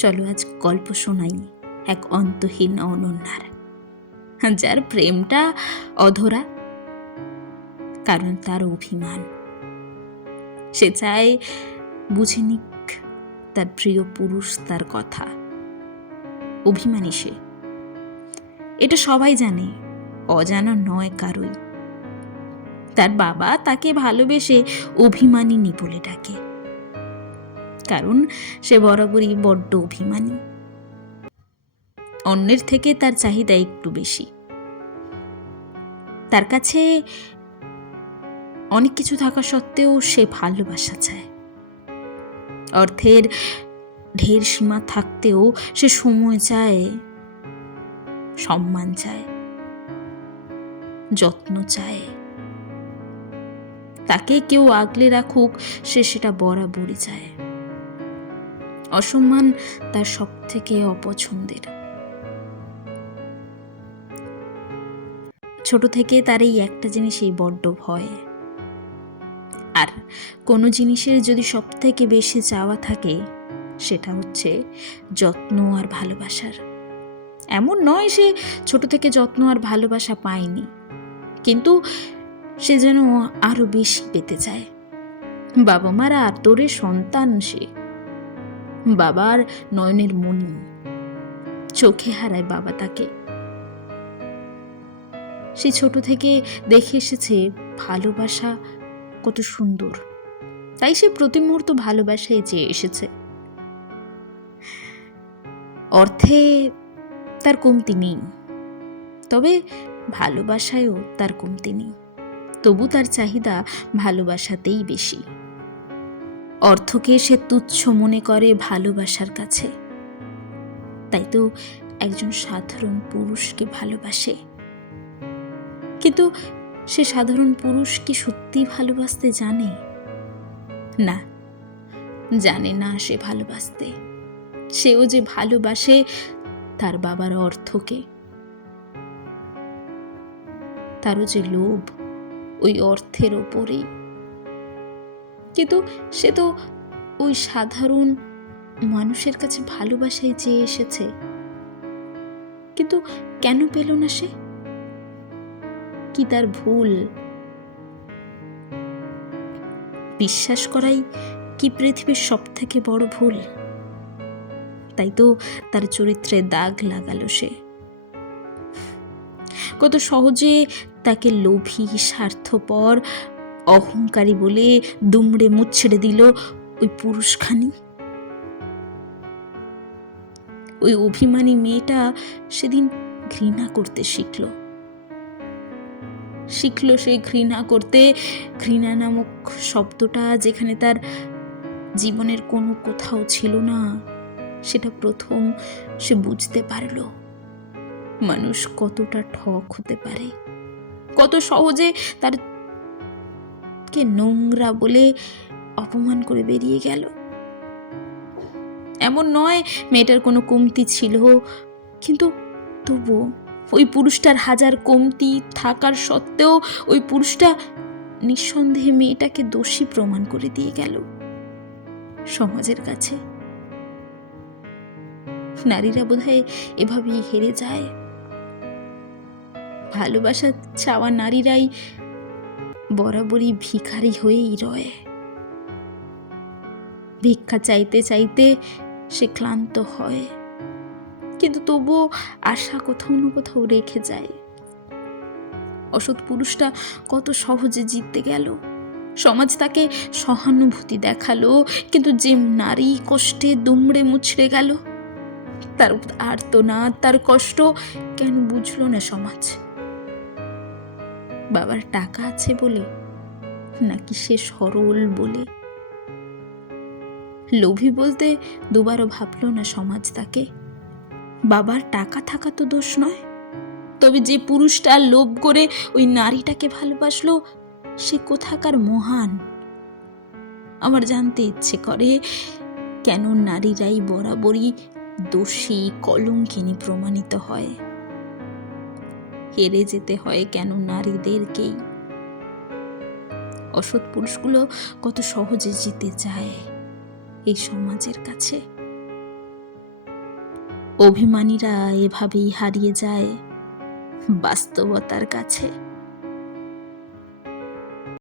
চলো আজ গল্প শোনাই এক অন্তহীন অনন্যার, যার প্রেমটা অধরা, কারণ তার অভিমান। সে চায় বুঝে নিক তার প্রিয় পুরুষ তার কথা। অভিমানী সে, এটা সবাই জানে, অজানা নয় কারোই। তার বাবা তাকে ভালোবেসে অভিমানিনী বলে ডাকে, কারণ সে বরাবরই বড্ড অভিমানী। অন্যের থেকে তার চাহিদা একটু বেশি। তার কাছে অনেক কিছু থাকা সত্ত্বেও সে ভালোবাসা চায়। অর্থের ঢের সীমা থাকতেও সে সময় চায়, সম্মান চায়, যত্ন চায়। তাকে কেউ আগলে রাখুক, সে সেটা বরাবরই চায়। অসম্মান তার সব থেকে অপছন্দের। ছোট থেকে তার এই একটা জিনিসই বড্ড ভয়। আর কোনো জিনিসের যদি সব থেকে বেশি চাওয়া থাকে, সেটা হচ্ছে যত্ন আর ভালোবাসার। এমন নয় সে ছোট থেকে যত্ন আর ভালোবাসা পায়নি, কিন্তু সে যেন আরো বেশি পেতে চায়। বাবা মার আদরের সন্তান সে, বাবার নয়নের মণি। চোখে হারায় বাবা তাকে। সে ছোট থেকে দেখে এসেছে ভালোবাসা কত সুন্দর, তাই সে প্রতি মুহূর্ত ভালোবাসাই চেয়ে এসেছে। অর্থে তার কমতি নেই, তবে ভালোবাসায়ও তার কমতি নেই। তবু তার চাহিদা ভালোবাসাতেই বেশি। অর্থকে সে তুচ্ছ মনে করে ভালোবাসার কাছে, তাই তো একজন সাধারণ পুরুষকে ভালোবাসে। কিন্তু সে সাধারণ পুরুষ কি সত্যি ভালোবাসতে জানে? না, জানে না সে ভালোবাসতে। সেও যে ভালোবাসে তার বাবার অর্থকে। তারও যে লোভ ওই অর্থের ওপরেই। কিন্তু সে তো ওই সাধারণ মানুষের কাছে ভালোবাসাই চেয়ে এসেছে। কিন্তু কেন পেল না সে? কি তার ভুল? বিশ্বাস করাই কি পৃথিবীর সব থেকে বড় ভুল? তাই তো তার চরিত্রে দাগ লাগালো সে। কত সহজে তাকে লোভী, স্বার্থপর, অহংকারী বলে দুমড়ে মুচড়ে দিল ওই পুরুষখানি। ওই অভিমানী মেয়েটা সেদিন ঘৃণা করতে শিখল সে ঘৃণা করতে। ঘৃণা নামক শব্দটা যেখানে তার জীবনের কোনো কোথাও ছিল না, সেটা প্রথম সে বুঝতে পারল। মানুষ কতটা ঠক হতে পারে, কত সহজে তার কে নোংরা বলে অপমান করে বেরিয়ে গেল। এমন নয় মেয়েটার কোনো কমতি ছিল, কিন্তু তবুও ওই পুরুষটার হাজার কমতি থাকার সত্ত্বেও ওই পুরুষটা নিঃসন্দেহে মেয়েটাকে দোষী প্রমাণ করে দিয়ে গেল সমাজের কাছে। নারীরা বোধহয় এভাবেই হেরে যায়। ভালোবাসা চাওয়া নারীরাই বরাবরই ভিখারি হয়েই রয়। ভিক্ষা চাইতে চাইতে সে ক্লান্ত হয়, কিন্তু তবুও আশা কোথাও না কোথাও রেখে যায়। অসৎ পুরুষটা কত সহজে জিততে গেল। সমাজ তাকে সহানুভূতি দেখালো, কিন্তু যে নারী কষ্টে দুমড়ে মুচড়ে গেল, তার আর্তনাদ, তার কষ্ট কেন বুঝলো না সমাজ? বাবার টাকা আছে বলে, নাকি সে সরল বলে? লোভী বলতে দুবারও ভাবলো না সমাজ তাকে। বাবার টাকা থাকা তো দোষ নয়, তবে যে পুরুষটা লোভ করে ওই নারীটাকে ভালোবাসলো, সে কোথাকার মহান? আমার জানতে ইচ্ছে করে, কেন নারীরাই বরাবরই দোষী, কলঙ্কিনী প্রমাণিত হয়? হেরে যেতে হয় কেন নারীদেরকেই? অসৎ পুরুষগুলো কত সহজে জিতে যায় এই সমাজের কাছে। অভিমানীরা এভাবেই হারিয়ে যায় বাস্তবতার কাছে।